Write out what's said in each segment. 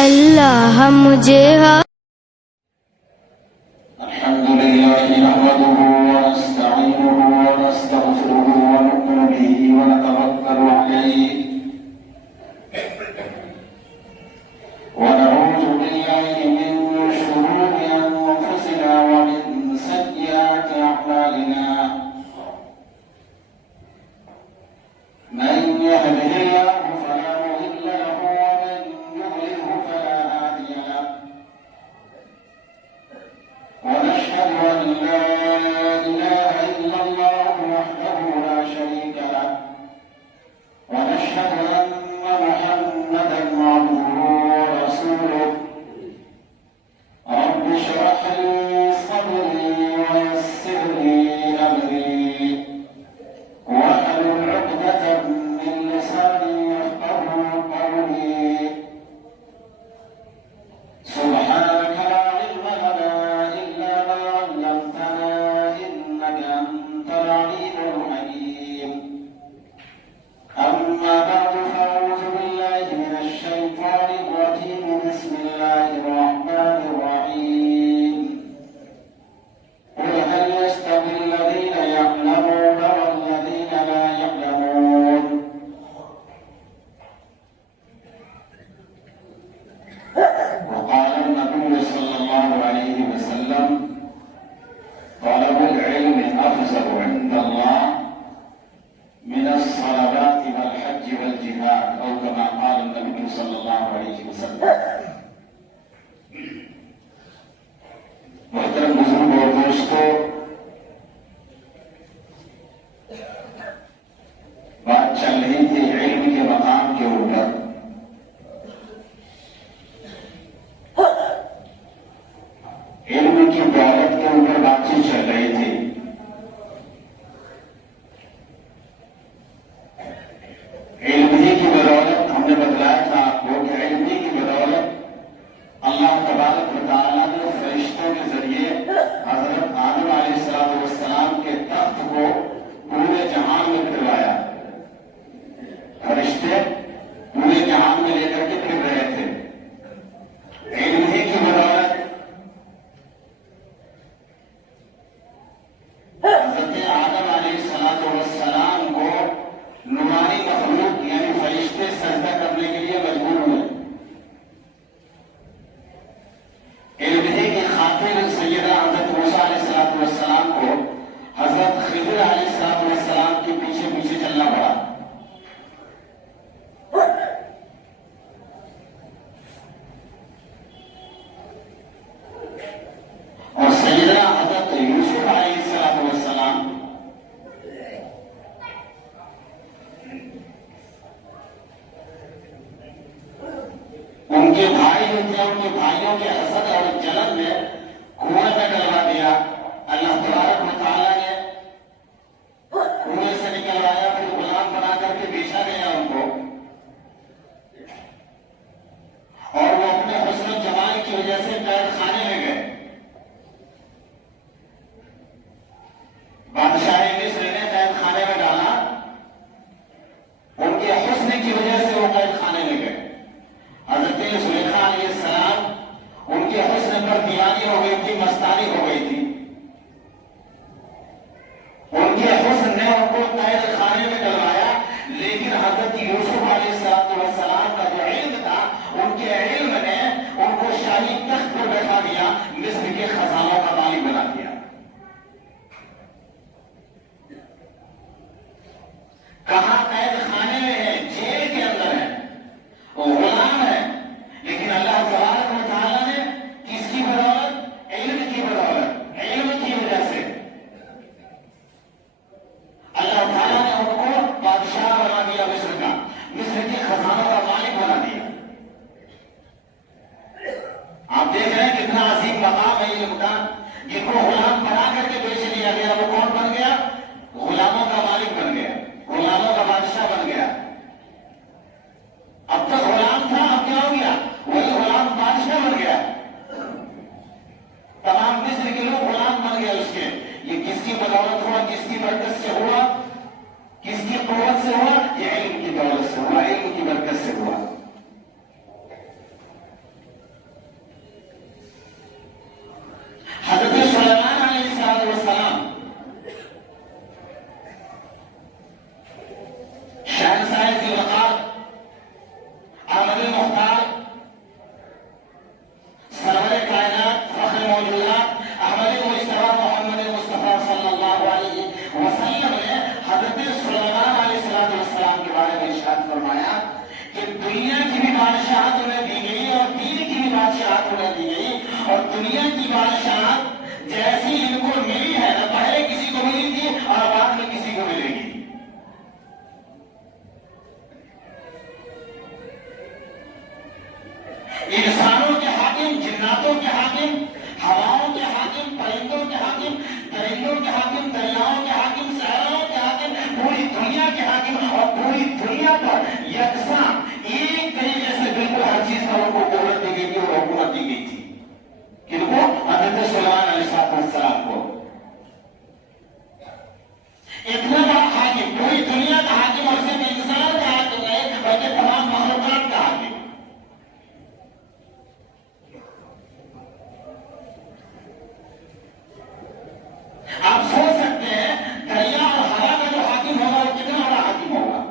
اللہ مجھے الحمد لله نحمده ونستعينه ونستغفره ونؤمن به ونتوكل عليه ونعوذ بالله من شرور أنفسنا ومن سيئات أعمالنا من يهده الله فلا مضل له ومن يضلله فلا هادي له ونشهد أن لا إله إلا الله وحده لا شريك له ونشهد أن محمدا عبده ورسوله رب اشرح لي صدري ويسر لي أمري واحلل عقدة من لساني يفقهوا قولي سبحانك لا علم لنا إلا ما علمتنا إنك أنت العليم الحكيم أما بعد فأعوذ بالله من الشيطان الرجيم بسم الله الرحمن الرحيم قل هل يستوي الذين يعلمون والذين لا يعلمون وقال النبي صلى الله عليه وسلم طلب العلم أفضل عند الله من الصلوات والحج والجهاد أو كما قال النبي صلى الله عليه وسلم. محترم بزرگ اور دوستو، بات چل رہی تھی علم کے مقام کے اوپر. علم کی دولت کے اوپر بات چیت چل رہی تھی. علم ہی کی بدولت ہم نے بتلایا تھا آپ کو کہ علم ہی کی بدولت اللہ تبارک و تعالیٰ نے فرشتوں کے ذریعے حضرت آدم علیہ السلام کے تخت کو پورے جہان میں پھروایا. فرشتے پورے جہان میں لے کر کے پھر رہے تھے. علم ہی کی بدولت حضرت آدم علیہ السلام کو نورانی مخلوق یعنی فرشتے سجدہ کرنے کے لیے مجبور ہوئے. علم ہی کی خاطر سیدہ حضرت موسیٰ علیہ السلام کو حضرت خضر علیہ السلام کے پیچھے پیچھے چلنا پڑا. اور سیدہ حضرت یوسف علیہ السلام ان کے بھائی جو تھے ان کے بھائیوں کے حسد اور جلن میں کنویں میں ڈلوا دیا. اللہ تبارک و تعالیٰ نے کنویں سے نکلوایا، پھر غلام بنا کر کے بیچا گیا ان کو. اور وہ اپنے حسن و جمال کی وجہ سے قید خانے میں گئے. بادشاہ مصر نے قید خانے میں ڈالا. ان کے حسن کی وجہ سے وہ قید خانے میں گئے. حضرت زلیخا علیہ السلام ان کے حسن پر دیوانی ہو گئی تھی، مستانی ہو گئی تھی. ان کے حسن نے ان کو قید خانے میں ڈلوایا. لیکن حضرت یوسف علیہ السلام کا جو علم تھا، ان کے علم نے ان کو شاہی تخت پر بیٹھا دیا، مصر کے خزانوں کا مالک بنا دیا. کہاں قید خانے میں ہے، جیل کے اندر ہے، وہ غلام ہے. لیکن اللہ تبارک و تعالیٰ نے کس کی بدولت؟ علم کی بدولت، علم کی وجہ سے اللہ تعالیٰ نے ان کو بادشاہ بنا دیا مصر کا، مصر کے خزانوں کا مالک بنا دیا. آپ دیکھ رہے ہیں کتنا عظیم مقام ہے علم کا. جن کو غلام بنا کر کے بیچ دیا گیا وہ کون بن گیا؟ غلاموں کا مالک بن گیا، غلاموں کا بادشاہ بن گیا. اب تک غلام تھا، اب کیا ہو گیا؟ وہی غلام بادشاہ بن گیا. تمام مصر کے لوگ غلام بن گئے اس کے. یہ کس کی بدولت ہوا، کس کی برکت سے ہوا، کس کی قوت سے ہوا؟ یہ علم کی دولت سے ہوا، علم کی برکت سے ہوا. جناتوں کے حاکم، ہواؤں کے حاکم، پرندوں کے حاکم، درندوں کے حاکم، دریاؤں کے حاکم، صحراؤں کے حاکم، پوری دنیا کے حاکم، اور پوری دنیا پر یکساں ایک طریقے سے بالکل ہر چیز پر ان کو قوت دی گئی تھی اور حکومت دی گئی تھی. کن کو؟ حضرت سلیمان علیہ السلام کو. اتنا بڑا حاکم، پوری دنیا کا حاکم، اور صرف انسان کا حاکم ہے بلکہ تمام مخلوقات کا حاکم. آپ سوچ سکتے ہیں دریا اور ہوا کا جو حاکم ہوگا وہ کتنا بڑا حاکم ہوگا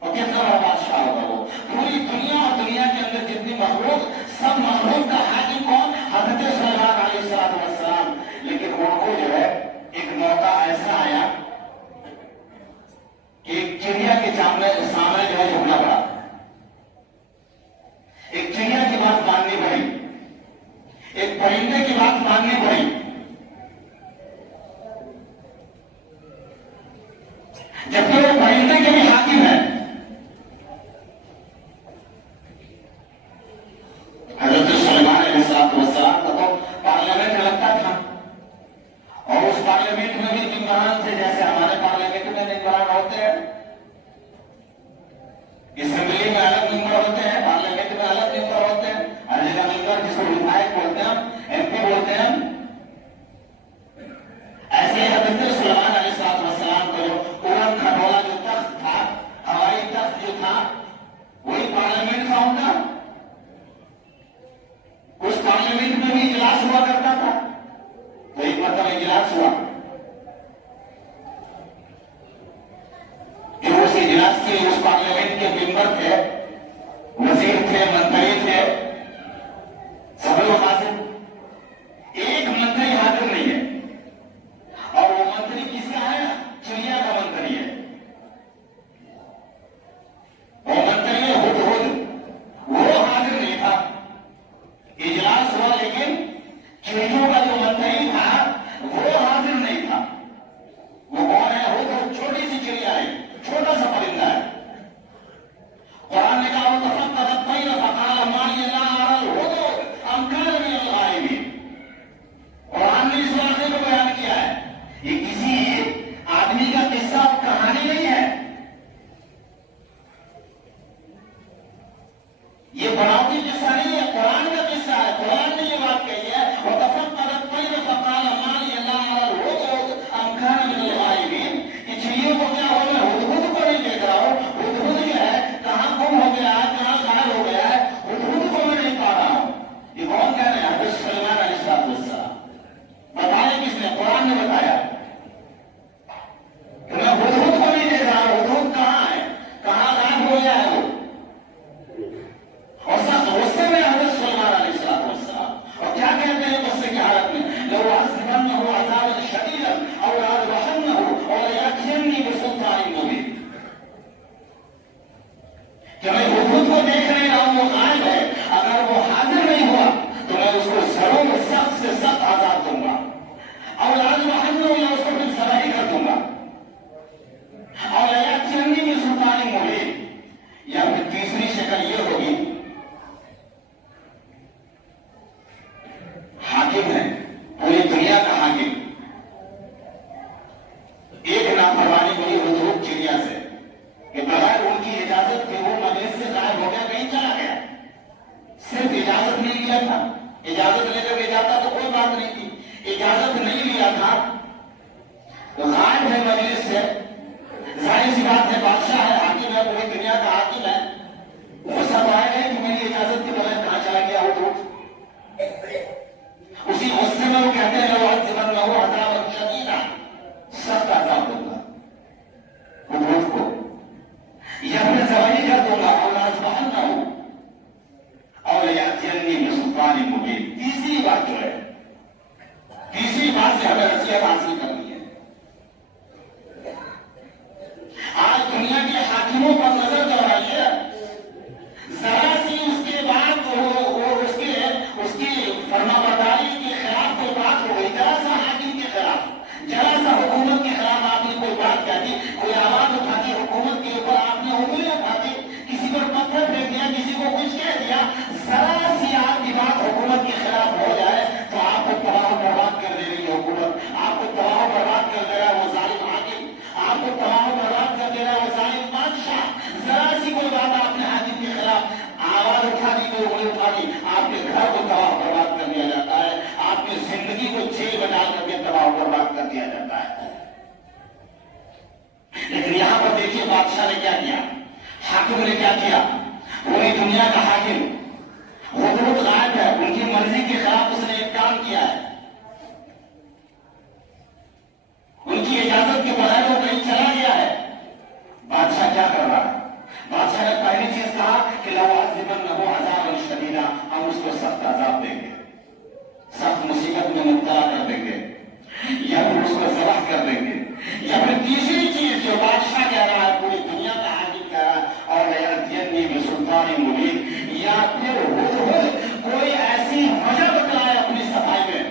اور کتنا بڑا بادشاہ ہوگا. وہ پوری دنیا اور دنیا کے اندر جتنی مخلوق، سب مخلوق کا حاکم کون؟ حضرت سلیمان علیہ السلام. لیکن ان کو جو ہے ایک موقع ایسا آیا کہ ایک چڑیا کے سامنے جو ہے جھکنا پڑا. ایک چڑیا کی بات ماننی پڑی، ایک پرندے کی بات ماننی پڑی. جبکہ وہ پرندے کے بھی حاکم ہے. حضرت سلیمان علیہ السلام کا تو پارلیمنٹ لگتا تھا، اور اس پارلیمنٹ میں بھی ممبران تھے جیسے ہمارے پارلیمنٹ میں ممبران ہوتے ہیں. اسمبلی میں الگ ممبر ہوتے ہیں، پارلیمنٹ میں الگ ممبر ہوتے ہیں. ہر جگہ ممبر جس کو ودھائک بولتے ہیں، ایم پی بولتے ہیں. ایسے ہی حضرت سلیمان علیہ السلام کو جو اڑن کھٹولا جو تخت تھا، ہوائی تخت جو تھا، وہی پارلیمنٹ کا ہوتا. اس پارلیمنٹ میں بھی اجلاس ہوا کرتا تھا. تو ایک مرتبہ اجلاس ہوا، جو اس اجلاس کے اس پارلیمنٹ کے ممبر تھے، وزیر تھے، منتری تھے، سب لوگ حاضر. ایک منتری حاضر نہیں ہے، اور وہ منتری کس کا ہے؟ چڑیا کا منتری ہے. وہ منتری ہے ہدہد، وہ حاضر نہیں تھا. اجلاس ہوا لیکن چڑیوں کا جو منتری تھا وہ حاضر نہیں تھا. وہ کون ہے؟ ہدہد چھوٹی سی چڑیا ہے، چھوٹا سا پرندہ ہے. قرآن نے کہا وَتَفَقَّدَ الطَّيْرَ فَقَالَ مَا لِيَ لَا أَرَى الْهُدْهُدَ أَمْ كَانَ مِنَ الْغَائِبِينَ. قرآن نے اس واقعے کو بیان کیا ہے. یہ کسی آدمی کا قصہ اور کہانی نہیں ہے، یہ بناوٹی قصہ نہیں ہے، قرآن کا قصہ ہے. قرآن نے یہ بات کہی ہے وَتَفَقَّدَ الطَّيْرَ فَقَالَ مَا لِيَ لَا أَرَى الْهُدْهُدَ أَمْ كَانَ مِنَ الْغَائِبِينَ. کہ چڑیوں کو کیا ہو گیا؟ ہدہد کو نہیں دیکھ رہا ہوں. ہدہد جو ہے کہاں گم ہو گیا ہے، کہاں غائب ہو گیا ہے، ہدہد کو میں نہیں پا رہا ہوں. یہ کون کہہ رہے ہیں؟ حضرت سلیمان علیہ السلام. بتایا کس نے؟ قرآن نے بتایا. کہ میں ہدہد کو نہیں دیکھ رہا ہوں. ہدہد کہاں ہے؟ کہاں غائب ہو گیا ہے وہ؟ اور سب غصے میں حضرت سلیمان علیہ السلام. اور کیا کہتے ہیں غصے کی حالت میں؟ لَأُعَذِّبَنَّهُ عَذَابًا شَدِيدًا أَوْ لَأَذْبَحَنَّهُ أَوْ لَيَأْتِيَنِّي بِسُلْطَانٍ مُّبِينٍ. کہ میں ہدہد کو دیکھ نہیں رہا ہوں، وہ غائب ہے. اگر وہ حاضر نہیں ہوا تو میں اس کو ضرور سخت سے سخت عذاب دوں گا. اور لَأَذْبَحَنَّهُ، یا اس کو پھر ذبح کر دوں گا. اور لَيَأْتِيَنِّي بِسُلْطَانٍ مُّبِينٍ. یا پھر تیسری شکل یہ ہوگی، حاکم ہے، پوری دنیا کا حاکم. ایک نافرمانی ہوئی ہدہد چڑیا سے کہ بغیر ان کی اجازت کے وہ مجلس سے غائب ہو گیا، کہیں چلا گیا. صرف اجازت نہیں لیا تھا. اجازت لے کر کے جاتا تو کوئی بات نہیں تھی. اجازت نہیں لیا تھا تو غائب ہے مجلس سے. ظاہر سی بات ہے، بادشاہ ہے، حاکم ہے، پوری دنیا کا حاکم ہے. وہ سب آئے ہیں کہ میری اجازت کے بغیر کہاں چلا گیا ہدہد. اسی غصے میں وہ کہتے ہیں لَأُعَذِّبَنَّهُ عَذَابًا شَدِيدًا، سخت عذاب دوں گا ہدہد کو، یا پھر ذبح کر دوں گا. اور لَأَذْبَحَنَّهُ اور لَيَأْتِيَنِّي بِسُلْطَانٍ مُّبِينٍ. تیسری بات جو ہے، تیسری بات سے ہمیں نصیحت حاصل کرنی ہے. آج دنیا کے حاکموں پر نظر دوڑائیے، ذرا سی اس کے بعد اس کی فرما برداری کے خلاف کوئی بات ہو گئی، ذرا سا حاکم کے خلاف، ذرا سا حکومت کے خلاف آپ نے کوئی بات کہہ دی، کوئی آواز اٹھا دی حکومت کے اوپر، آپ نے انگلی اٹھا دی، کسی پر پتھر پھینک دیا، کسی کو کچھ کہہ دیا، ذرا سی آپ کی بات حکومت کے ان کی مرضی کے خلاف اس نے ایک کام کیا ہے، ان کی اجازت کے بغیر وہ کہیں چلا گیا ہے۔ بادشاہ کیا کر رہا ہے؟ بادشاہ نے پہلی چیز کہا کہ لَأُعَذِّبَنَّهُ عَذَابًا شَدِيدًا، ہم اس کو سخت عذاب دیں گے، سخت مصیبت میں مبتلا کر دیں گے، یا پھر اس کو ذبح کر دیں گے۔ یا پھر تیسری چیز جو بادشاہ کہہ رہا ہے، پوری دنیا کا حاکم کہہ رہا ہے، اور لَيَأْتِيَنِّي بِسُلْطَانٍ مُبِينٍ، یا پھر کوئی ایسی وجہ بتلائے اپنی صفائی میں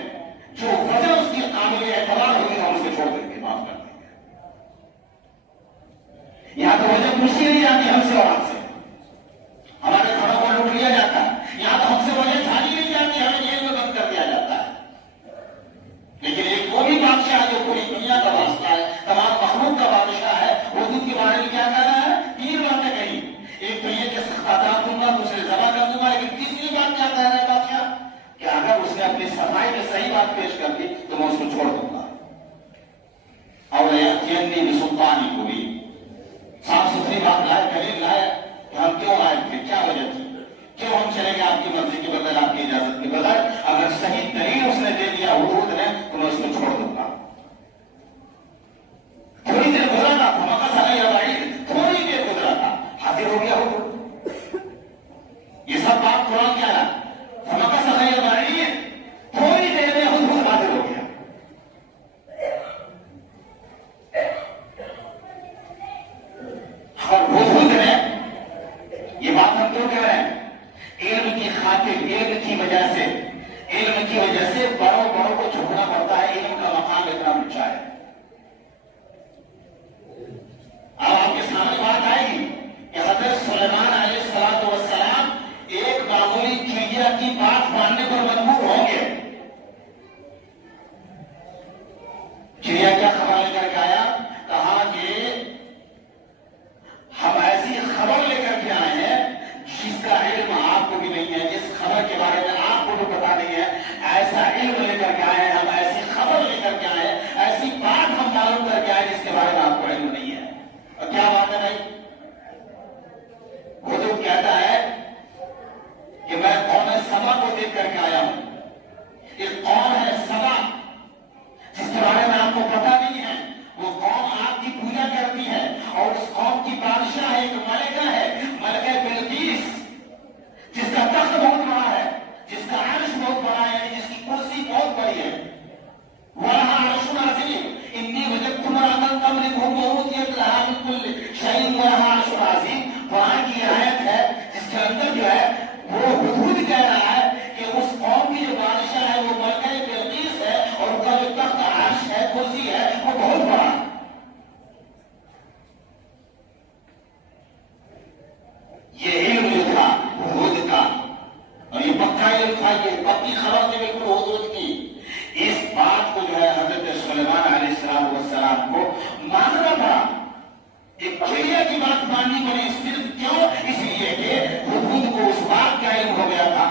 جو وجہ اس کی قابل اعتبار ہوگی، ہم اسے چھوڑ دیں گے، معاف کر دیں گے۔ یہاں تو وجہ پوچھی نہیں جاتی ہم سے اور آپ سے، ہمارے گھروں کو لوٹ لیا جاتا ہے، یہاں تو ہم سے وجہ جھالی نہیں جاتی، ہمیں جیل میں بند کر دیا جاتا ہے۔ لیکن ایک وہ بھی بادشاہ ہے جو پوری دنیا کا بادشاہ ہے، تمام مخلوق کا بادشاہ ہے، وہ دودھ کے بارے میں کیا کہہ رہا ہے؟ تین باتیں کہی، ایک تو یہ کہ سخت عذاب دوں گا، دوسرے ذبح کر دوں گا، لیکن تیسری بات کیا کہہ رہا ہے بادشاہ؟ کہ اگر اس نے اپنی صفائی میں صحیح بات پیش کر دی تو میں اس کو چھوڑ دوں گا، اور لَيَأْتِيَنِّي بِسُلْطَانٍ مُبِينٍ، صاف ستھری بات لائے، دلیل لائے کہ ہم کیوں آئے تھے، کیا وجہ تھی، کیوں ہم چلیں گے آپ کی مرضی کے بغیر، آپ کی اجازت کے بغیر۔ اگر صحیح دلیل اس نے دے دیا حدود نے تو میں اس کو چھوڑ دوں گا۔ تھوڑی دیر گزرا تھا، فَمَكَثَ غَيْرَ بَعِيدٍ، تھوڑی دیر گزرا تھا، حاضر ہو گیا حدود۔ یہ سب بات قرآن کیا ہے؟ فَمَكَثَ غَيْرَ بَعِيدٍ، تھوڑی دیر میں حدود حاضر ہو گیا۔ اور حدود ہے، یہ بات ہم کیوں کہہ رہے ہیں؟ علم کی خاطر، علم کی وجہ سے، علم کی وجہ سے بڑوں کو جھکنا پڑتا ہے، علم کا مقام اتنا اونچا ہے۔ اب آپ کے سامنے بات آئے گی کہ حضرت سلیمان علیہ السلام ایک معمولی چڑیا کی بات ماننے پر مجبور ہوں گے۔ چڑیا کیا خبر لے کر کے آیا؟ کہا کہ ہم ایسی خبر لے کر کے آئے ہیں جس کا علم آپ کو بھی نہیں ہے، جس خبر کے بارے میں آپ کو بھی پتا نہیں ہے، ایسا علم لے کر کے آئے ہیں، ہم ایسی خبر لے کر کے آئے ہیں، ایسی بات ہم معلوم کر کے آئے جس کے بارے میں آپ کو علم نہیں ہے۔ اور کیا بات ہے بھائی؟ وہ جو کہتا ہے کہ میں قوم سبا کو دیکھ کر کے آیا ہوں، ایک قوم ہے سبا جس کے بارے میں آپ کو پتا نہیں ہے، وہ قوم آپ کی پوجا کرتی ہے، اور اس قوم کی بادشاہ ایک ملکہ ہے، ملکہ بلقیس، جس کا تخت بہت بڑا ہے، جس کا عرش بہت بڑا ہے، جس کی کرسی بہت بڑی ہے۔ وَلَهَا عَرْشٌ عَظِيمٌ إِنِّي وَجَدتُّ امْرَأَةً تَمْلِكُهُمْ وَأُوتِيَتْ لَهَا مِن كُلِّ شَيْءٍ وَلَهَا عَرْشٌ عَظِيمٌ۔ وہاں کی آیت ہے جس کے اندر جو ہے وہ حدود کہہ رہا ہے کہ اس قوم کی جو بادشاہ ہے وہ ملکہ بلقیس ہے، اور ان کا جو تخت عرش ہے، کرسی ہے، وہ بہت بڑا ہے۔ یہ علم جو تھا حدود کا، اور یہ پکا علم تھا، یہ پکی خبر تھی بالکل حدود کی۔ اس بات کو جو ہے حضرت سلیمان علیہ السلام کو ماننا پڑا، ایک چڑیا کی بات ماننی پڑی، صرف کیوں؟ اس لیے کہ حدود کو اس بات کا علم ہو گیا تھا